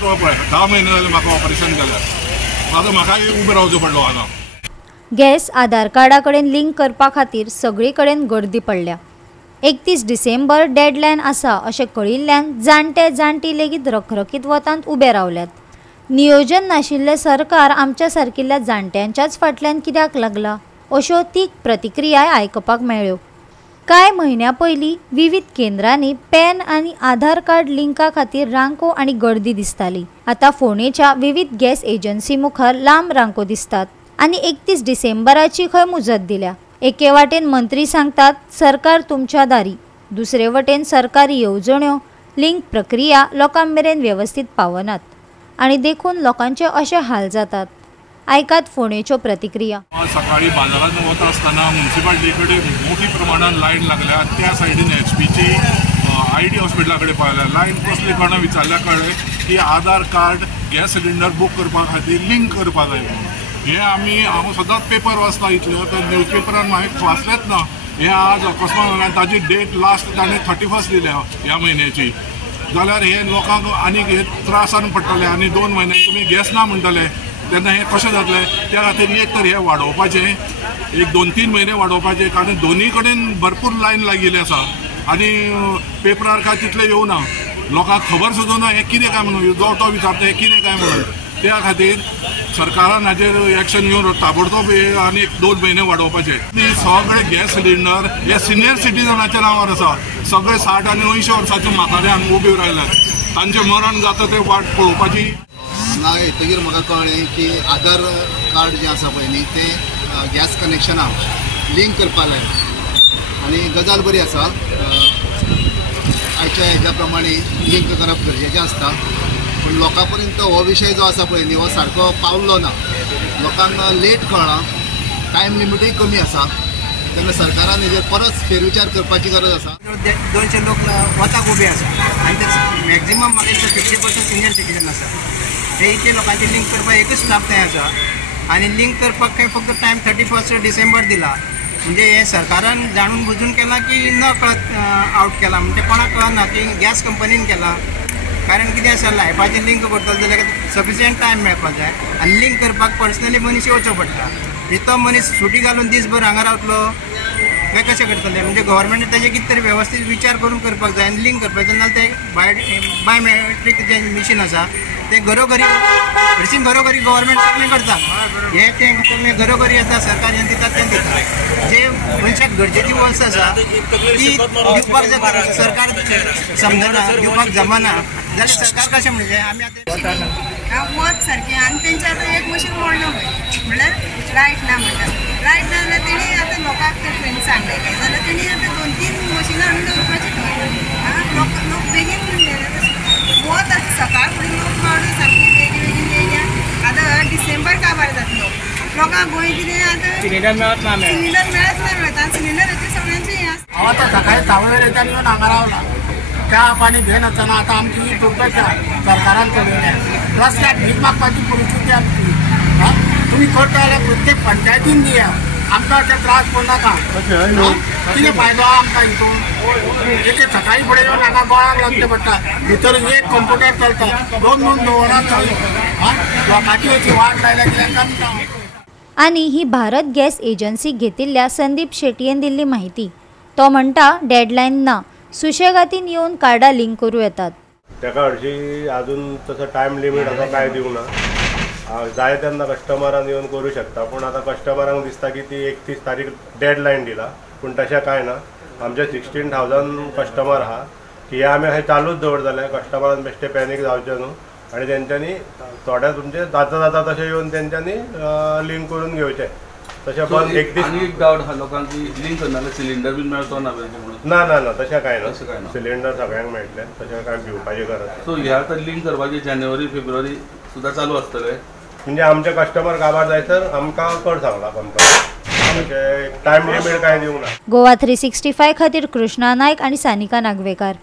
तो 10 म्हयने जाले म्हाका ऑपरेशन केल्यार, आतां म्हाकाय उबें रावचो पडलो हांगा. गॅस आधार कार्डा कडेन लिंक करपा खातीर सगळे कडेन गर्दी पडल्या. 31 डिसेंबर डेडलायन आसा अशें कळिल्ल्यान जाणटी लेगीत रखरखीत वतांत उबे रावल्यात. नियोजन नाशिल्ले सरकार आमच्या सारकिल्ल्या जाणट्यांच्याच फाटल्यान कित्याक लागला अश्यो तीख प्रतिक्रियाय आयकपाक मेळ्ळ्यो. कांय म्हयन्यां पयलीं विविध केंद्रांनी पॅन आनी आधार कार्ड लिंका खातीर रांको आनी गर्दी दिसताली. आतां फोंडेच्या विविध गॅस एजन्सी मुखार लांब रांको दिसतात आनी 31 डिसेंबराची खंय मुजत दिल्या. एके वाटेन मंत्री सांगतात सरकार तुमच्या दारी, दुसरे वटेन सरकारी येवजण्यो लिंक प्रक्रिया लोकां मेरेन वेवस्थीत पावनात आनी देखून लोकांचे अशे हाल जातात. आयकात फोंडेच्यो प्रतिक्रिया. सकाळी बाजारात वता आसतना म्युनिसिपालिटी कडेन मोठ्या प्रमाणात लायन लागल्या. त्या सायडीन HP ID हॉस्पिटला कडेन पावल्या. लायन कसली कोणा विचारल्या कळ्ळें की आधार कार्ड गॅस सिलिंडर बूक करपा खातीर लिंक करपा जाय. हे हांव सदांच पेपर वाचता इतले, तर न्यूज पेपरान हांवें वाचलेंच ना. हे आज अकस्मात ताजी डेट लास्ट ताणें 31 दिल्या ह्या म्हयन्याची. जाल्यार हे लोकांक आनीक हे त्रासान पडटले आनी 2 म्हयन्यांनी तुमी गॅस ना म्हणटले तेन्ना हे कशें जातलें. त्या खातीर एक तर हे वाडोवपाचें, एक 2-3 म्हयने वाडोवपाचे, कारण दोनूय कडेन भरपूर लायन लागिल्ली आसा आनी पेपरार काय तितले येवना. लोकांक खबर सुद्दां ना हे कितें काय म्हणून, जो तो विचारता हे कितें काय म्हणून. त्या खातीर सरकारान हाजेर एक्शन घेवन ताबडतोब आनी 2 म्हयने वाडोवपाचे. सगळे गॅस सिलिंडर हे सिनियर सिटीजनाच्या नांवार आसा. सगळे 60 आनी 80 वर्सांचे म्हातारे उबे रावल्यात. तांचे मरण जाता ते वाट पळोवपाची. हांगा येतकीर म्हाका कळ्ळें की आधार कार्ड जें आसा पळय न्ही तें गॅस कनेक्शनाक लिंक करपा लाय आनी गजाल बरी आसा. आयच्या हेज्या प्रमाणे लिंक करप गरजेचें आसता, पूण लोकां पर्यंत हो विशय जो आसा पळय न्ही हो सारको पावलो ना. लोकांक लेट कळ्ळां, टायम लिमिटूय कमी आसा, तेन्ना सरकारान हेजेर परत फेरविचार करपाची गरज आसा. 200 लोक वताक उबे आसा आनी ते मॅक्झिमम म्हाका दिसता 50% सिनियर सिटीजन आसा. हे इतले लोकांचे लिंक करपाक एकच स्टाफ थंय आसा आनी लिंक करपाक काय फक्त टायम 31 डिसेंबर दिला. म्हणजे हे सरकारान जाणून बुजून केला की न कळत आउट केला. म्हणजे कोणाक कळना की गॅस कंपनीन केला. कारण कितें आसा लायफाचें लिंक करतलो जाल्यार सफिशियंट टायम मेळपाक जाय आनी लिंक करपाक पर्सनली मनीस येवचो पडटा. तो मनीस सुटी घालून दीसभर हांगा रावतलो काय कशें करतले. म्हणजे गव्हर्मेंटान ताजेर कितें तरी वेवस्थीत विचार करून करपाक जाय आनी लिंक करपाक जाय. नाजाल्यार ते बायोमेट्रीक जें मिशीन आसा ते घरोघरी हरशीं घरोघरी गव्हर्मेंट सगळें करता. हे ते घरोघरी येता सरकार जें दिता तें दिता. जे मनशाक गरजेची वस्त आसा ती दिवपाक जाय. सरकार समजना दिवपाक जमना जाल्यार सरकार कशें म्हणजे आमी आतां वत सारकें आनी तेंचे आतां एक मशीन मोडलो म्हणल्यार लायट ना म्हणटा. लायट ना जाल्यार तेणी आतां लोकांक ते फ्रेंड सांगलेले जाल्यार तेणी आतां 2-3 मशिनां हाडून दवरपाचें. लोक बेगीन वत आतां सकाळ फुडें लोक पावले सारकें बेगीन येयल्या. आतां डिसेंबर काबार जातलो. लोकांक गोंय कितें आतां सिलिंडर मेळत ना मेळटा. सिलिंडराचें सगळ्यांचें हें आसता. हांव आतां सकाळी सावळेर येता येवन हांगा रावला. च्या पाणी घेवन आसतना आतां आमची ही दुर्दशा सरकारान चलयल्या. रस्त्याक भीक मागपाची परिस्थिती आमची. तुमी करता जाल्यार प्रत्येक पंचायतीन दिया. आमकां अशें त्रास पडनाका. कितें फायदो आमकां हितून. एक सकाळी फुडें येवन हांगा गोंयाक लागचें पडटा. भितर एक कंप्युटर चलता 2 दवरात लोकांची अशी वाट लायल्या कित्याक आमकां. आनी ही भारत गॅस एजन्सी घेतिल्ल्या संदीप शेटयेन दिल्ली माहिती. तो म्हणटा डेडलायन ना, सुशेगातीन येवन कार्डां लिंक करूं येतात. ताका हरशीं आजून तसो टायम लिमीट असो काय दिवंक ना. जाय तेन्ना कस्टमरान येवन करूं शकता. पूण आतां कस्टमरांक दिसता की ती 31 तारीख डेडलायन दिला, पूण तशें कांय ना. आमचे 16,000 कस्टमर आहा की आमी अशें चालूच दवर जाल्यार कस्टमरान बेश्टे पॅनीक जावचें न्हू. आनी तेंच्यांनी थोड्या तुमचे जाता तशें येवन तेंच्यांनी लिंक करून घेवचें. तशें बंद एक डावट आहा लोकांक लिंक करना सिलिंडर बीन मेळचो ना ना ना ना तशें कांय ना. सिलिंडर सगळ्यांक मेळटलें, तशें कांय भिवपाची गरज. सो ह्या आतां लिंक करपाचें जानेवारी फेब्रुवारी सुद्दां चालू आसतलें. म्हणजे आमचे कस्टमर काबार जायसर आमकां कर सांगला कंपनी. टायम लिमीट काय दिवंक ना. गोवा 365 खातीर कृष्णा नायक आनी सानिका नागवेकार.